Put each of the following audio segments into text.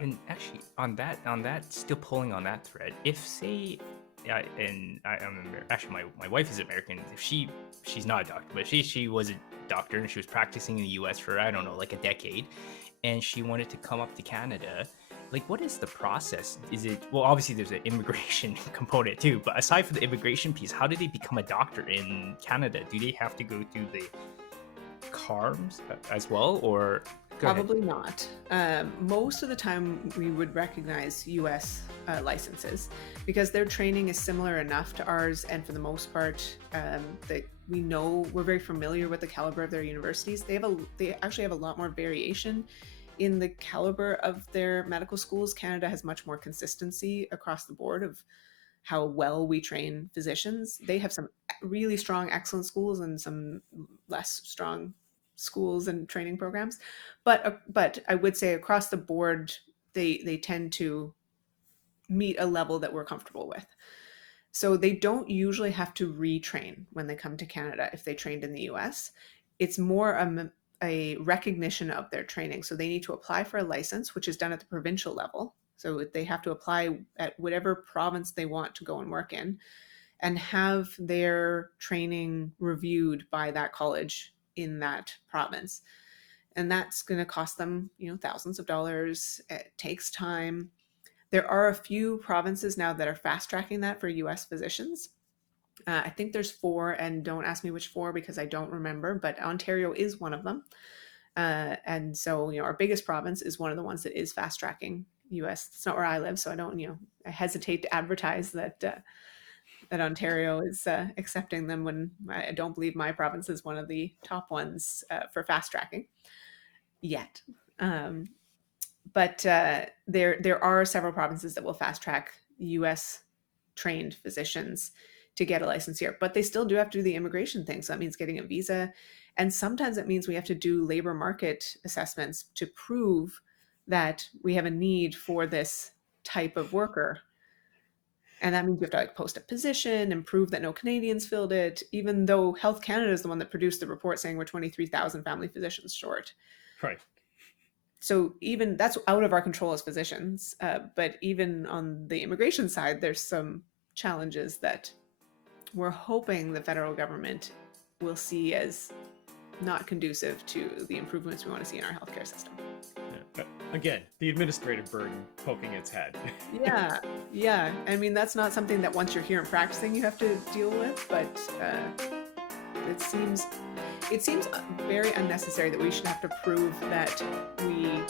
And actually, on that, still pulling on that thread, if say, and actually my wife is American. If she's not a doctor, but she was a doctor and she was practicing in the U.S. for I don't know like a decade, and she wanted to come up to Canada. Like, what is the process? Is it well? Obviously, there's an immigration component too, but aside from the immigration piece, how do they become a doctor in Canada? Do they have to go through the CARMS as well, or go ahead? Probably not. Most of the time, we would recognize US licenses because their training is similar enough to ours, and for the most part, that we know we're very familiar with the caliber of their universities. They actually have a lot more variation in the caliber of their medical schools. Canada has much more consistency across the board of how well we train physicians. They have some really strong, excellent schools and some less strong schools and training programs. But I would say across the board, they tend to meet a level that we're comfortable with. So they don't usually have to retrain when they come to Canada if they trained in the US. It's more a recognition of their training. So they need to apply for a license, which is done at the provincial level. So they have to apply at whatever province they want to go and work in and have their training reviewed by that college in that province. And that's going to cost them, thousands of dollars. It takes time. There are a few provinces now that are fast tracking that for US physicians. I think there's four, and don't ask me which four because I don't remember, but Ontario is one of them. And so, our biggest province is one of the ones that is fast tracking US. It's not where I live, so I don't, I hesitate to advertise that Ontario is accepting them when I don't believe my province is one of the top ones for fast tracking yet. But there are several provinces that will fast track U.S. trained physicians to get a license here, but they still do have to do the immigration thing. So that means getting a visa, and sometimes it means we have to do labor market assessments to prove that we have a need for this type of worker. And that means you have to post a position and prove that no Canadians filled it, even though Health Canada is the one that produced the report saying we're 23,000 family physicians short. Right. So even that's out of our control as physicians. But even on the immigration side, there's some challenges that we're hoping the federal government will see as not conducive to the improvements we want to see in our healthcare system. Yeah. Again, the administrative burden poking its head. Yeah. I mean, that's not something that once you're here and practicing, you have to deal with, but it seems very unnecessary that we should have to prove that we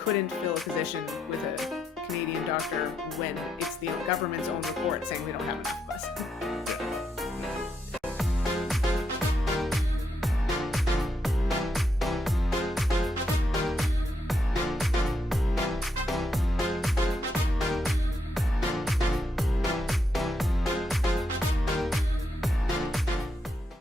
couldn't fill a position with a Canadian doctor when it's the government's own report saying we don't have enough of us.